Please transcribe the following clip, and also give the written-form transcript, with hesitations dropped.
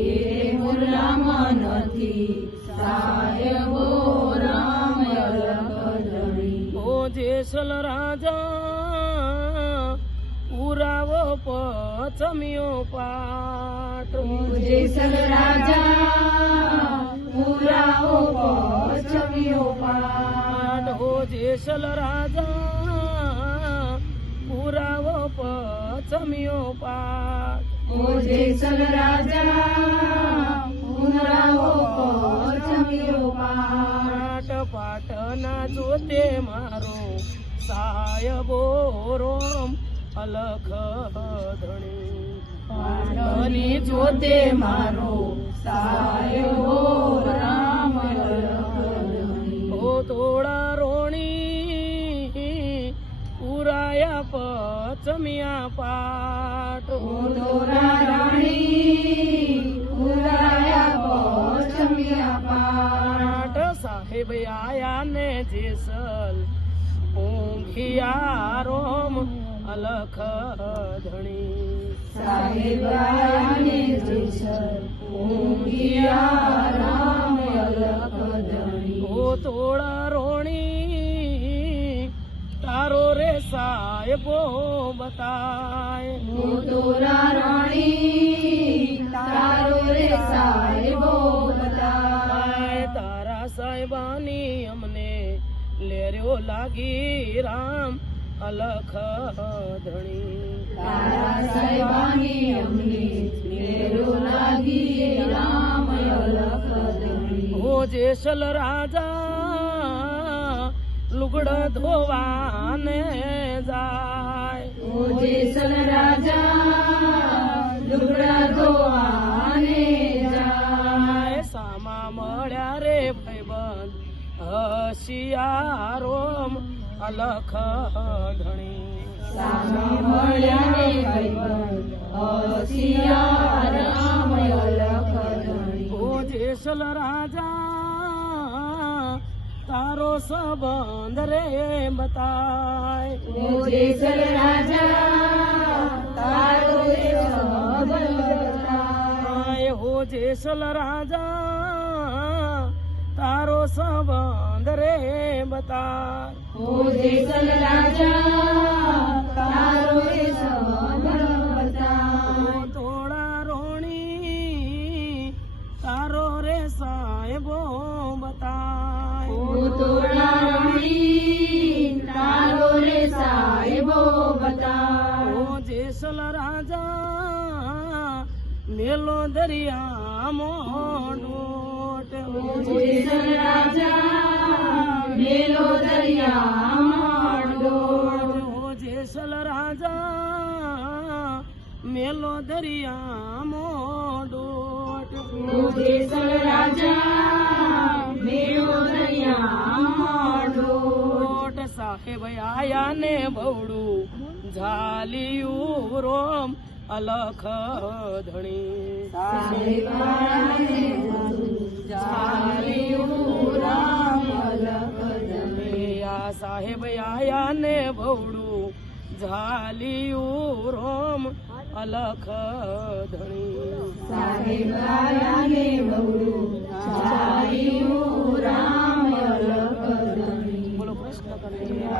એ મુલામાં નથી સાહેબો રામ અલખધણી. ઓ જેસલ રાજા પુરાવો પછમ્યો પાટ. જેસલ રાજા પુરાવો પછમ્યો પાટ. ઓ જેસલ રાજા પુરાવો પછમ્યો પાટ. ઓ જેસલ રાજા પુરાવો પછમ્યો પાટ. પાટના જોતે મારો સાહેબો રોમ અલખધણી. પાટની જોતે મારો સાહેબો રામ અલખધણી. ઓ તોડા રોણી પુરાયા પછમ્યા પાટ. ઓ તોરા રાણી પુરાયા પછમ્યા પાટ. સાહેબ આયા ને જેસલ ઊંઘિયા રોમ અલખધણી. સાહેબ આયાને જેસલ ઊંઘિયા રામ અલખધણી. ઓ તોડા રોણી તારો રે સાહેબો બતાય. ઓ તોરા રાણી તારો રે સાહેબો બતાય. તારા સાહેબાની અમને લેર્યો લાગી રામ અલખધણી. તારા સાહેબાની અમને લેરો લાગી રામ અલખધણી. ઓ જેસલ રાજા લુગડા ધોવાને જાય. ઓ જેસલ રાજા લુગડા ધોવાને જાય. સામા મળ્યા રે ભાઈબંધ હશિયારોમ અલખધણી. સામા મળ્યા રે ભાઈબંધ હશિયાર રામ અલખધણી. ઓ જેસલ રાજા તારો સંબંધ રે બતાય. ઓ જેસલ રાજા તારો રે સંબંધ બતાય. હો જેસલ રાજા તારો સંબંધ રે બતાય. ઓ જેસલ રાજા તારો રે સંબંધ બતાય. તોડા રોણી તારો રે સાહેબો બતાય. ઓ તોડા રાણી તારો રે સાહેબો બતાય. ઓ જેસલ રાજા મેલો દરિયા મોઢોટ. ઓ જેસલ રાજા મેલો દરિયામાં ડોળ. ઓ જેસલ રાજા મેલો દરિયા મોઢોટ. ઓ જેસલ રાજા મેલો દરિયામાં ડોળ. સાહેબ આયા ને બવડું ઝાલિયું રોમ અલખધણી. સાહેબ આયાને ઝાલિયું રામ અલખધણી. આ સાહેબ આયા ને બવડું ઝાલિયું રોમ અલખધણી. સાહેબ આયાને બહુ ઝાલિયું રામ અલખધણી. બોલો કૃષ્ણ કનૈયા.